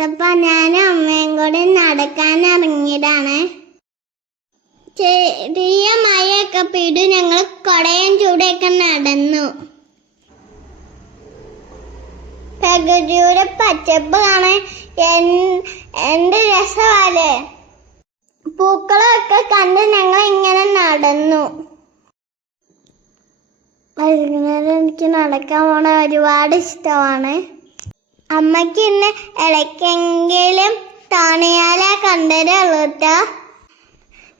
തണുത്തപ്പോ ഞാനും അമ്മയും കൂടി നടക്കാൻ ഇറങ്ങിയതാണ്. ചെറിയ മഴയൊക്കെ പെയ്തു. ഞങ്ങൾ കൊടയും ചൂടൊക്കെ നടന്നു. പ്രകൃതിയുടെ പച്ചപ്പ് കാണാൻ എന്ത് രസമല്ലേ. പൂക്കളൊക്കെ കണ്ട് ഞങ്ങൾ ഇങ്ങനെ നടന്നു. വൈകുന്നേരം എനിക്ക് നടക്കാൻ പോണ ഒരുപാട് ഇഷ്ടമാണ്. അമ്മയ്ക്ക് ഇന്ന് ഇടയ്ക്കെങ്കിലും തോണിയാല കണ്ടതേയുള്ളൂ കേട്ടോ.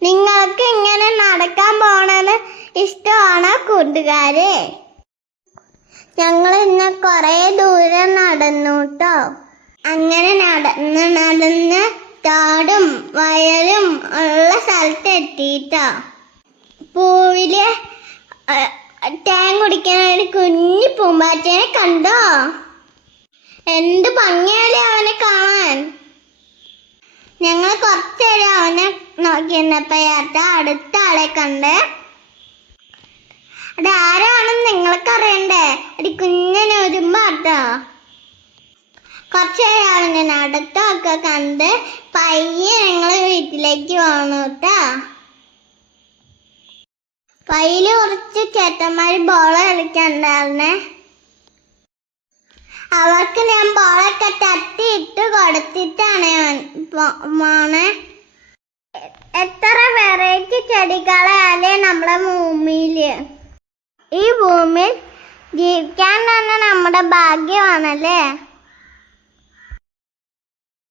നിങ്ങൾക്ക് ഇങ്ങനെ നടക്കാൻ പോണത് ഇഷ്ടമാണോ കൂട്ടുകാരെ? ഞങ്ങൾ ഇന്ന് കുറേ ദൂരം നടന്നു കേട്ടോ. അങ്ങനെ നടന്ന് കാടും വയലും ഉള്ള സ്ഥലത്ത് എത്തിയിട്ടോ. പൂവില് തേൻ കുടിക്കാൻ ഒരു കുഞ്ഞു പൂമ്പാറ്റേനെ കണ്ടോ? എന്ത് ഭംഗിയല്ലേ അവനെ കാണാൻ. ഞങ്ങൾ കുറച്ചേരം അവനെ നോക്കിയിരുന്നപ്പോഴാട്ടോ അടുത്ത ആളെ കണ്ട്. അത് ആരാണെന്ന് നിങ്ങൾക്ക് അറിയണ്ടേ? ഒരു കുഞ്ഞനെ ഒരുമ്പാട്ടോ. കുറച്ചേരം അവനെ നടത്തൊക്കെ കണ്ട് പയ്യെ ഞങ്ങൾ വീട്ടിലേക്ക് പോകണം കേട്ടോ. പയ്യില് കുറച്ച് ചേട്ടന്മാര് ബോൾ കളിക്കണ്ടായിരുന്നേ. അവർക്ക് ഞാൻ ബോളൊക്കെ തട്ടിയിട്ട് കൊടുത്തിട്ടാണ് മോനെ. എത്ര വെറൈറ്റി ചെടികളല്ലേ നമ്മുടെ ഭൂമിയില്. ഈ ഭൂമിയിൽ ജീവിക്കാൻ തന്നെ നമ്മുടെ ഭാഗ്യമാണല്ലേ.